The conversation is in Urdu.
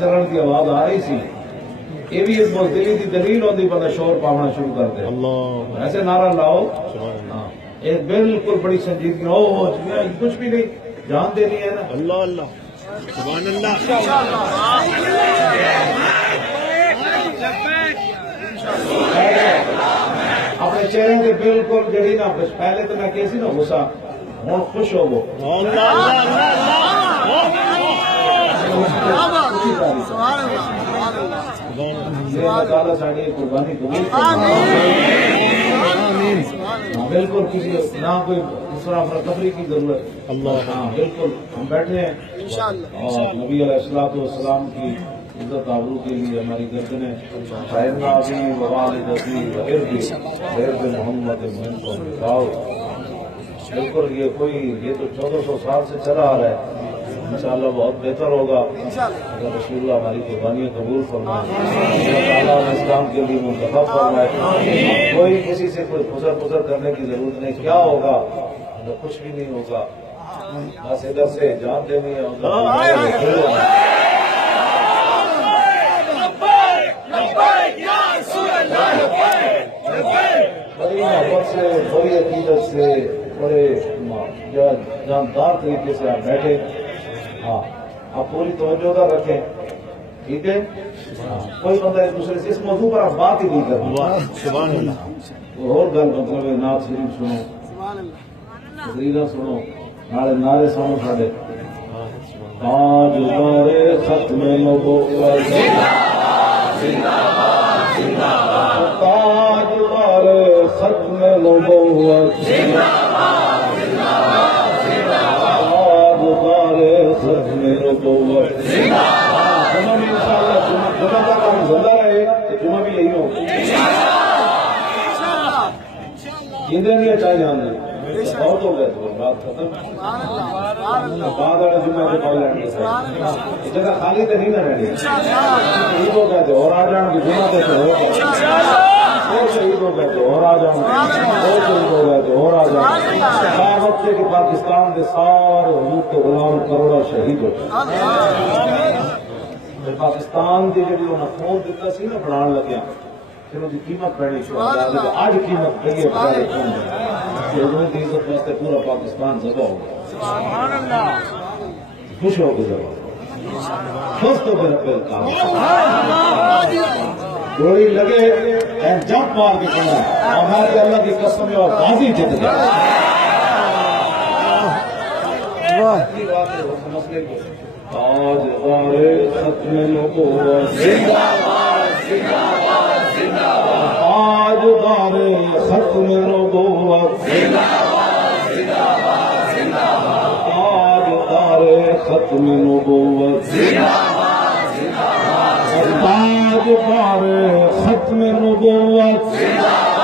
چلن کی آواز آ رہی سی، یہ بھی ایک بزدلی کی دلیل ہوتی، بندہ شور پاونا شروع کر دے. ایسے نعرہ لاؤ، ایک بالکل بڑی سنجیدگی، کچھ بھی نہیں، جان دینی ہے نا. اللہ اللہ سبحان اللہ. اپنے چہرے کے بالکل جڑی نا، پہلے تو میں کہسی نا غصہ، ہوں خوش ہو وہ. تعالیٰ ساری قربانی قبول بالکل کسی نہ کوئی دوسرا افراتفری کی ضرورت. ہاں بالکل ہم بیٹھے ہیں اور نبی علیہ السلام کی عزت آبرو کے لیے ہماری گردنیں شاعرنا بھی ووالدتی وعرضی عرض محمد من کو بتاؤ. بالکل یہ تو 1400 سال سے چلا آ رہا ہے. انشاءاللہ بہت بہتر ہوگا اگر رسول اللہ ہماری قربانیاں قبول فرمائے، اللہ اسلام کے لیے منتخب فرمائے. کوئی کسی سے کوئی خسر کرنے کی ضرورت نہیں. کیا ہوگا؟ کچھ بھی نہیں ہوگا، بس ادھر سے جان دینی ہے. بڑی محبت سے، بڑی عقیدت سے، بڑے جاندار طریقے سے آپ بیٹھے. ہاں آپ پوری توجہ کا رکھیں، ٹھیک ہے. کوئی بندہ ایک دوسرے سے اس موضوع پر آپ بات ہی نہیں کرتے. اور گل مطلب نعت شریف سنو، تقریریں سنو، نعرے سنو. ساڈے تاجدار ختم نبوت، تاجدار ختم نبوت، ختم نبوت. جمعہ بھی انشاءاللہ جمعہ کا کام زندہ رہے، جمعہ بھی یہی ہو. یہ دن بھی اچھا جان دیں بہت ہو گئے تو بات ختم. بعد والے جمعہ کے پڑھ لیں گے، یہ جگہ خالی تو نہیں نہ رہے. شہید ہو گئے تھے اور آ جان گے، جمعہ کیسے ہوگا؟ اور شہید ہو گئے تھے اور آ جان گے، اور شہید ہو گئے تھے اور آ جان گے. وقت ہے کہ پاکستان کے سارے حضور کے غلام کروڑا شہید ہو گئے. پاکستان کی جی خون دیتا سی نا بنا لگیا، پھر وہ قیمت پڑنی شروع آج قیمت پڑی ہے. کی عزت واسطے پورا پاکستان ذبح ہو گیا. خوش ہو کے ذبح، خوش تو پھر گولی لگے جمپ مار کے کھڑا ہمارے اللہ کی قسم ہے اور بازی جیت گیا. تاجدار ختم نبوت زندہ باد، زندہ باد، زندہ باد. تاجدار ختم نبوت زندہ باد، زندہ باد، زندہ باد. تاجدار ختم نبوت زندہ باد، زندہ باد. تاجدار ختم نبوت زندہ باد.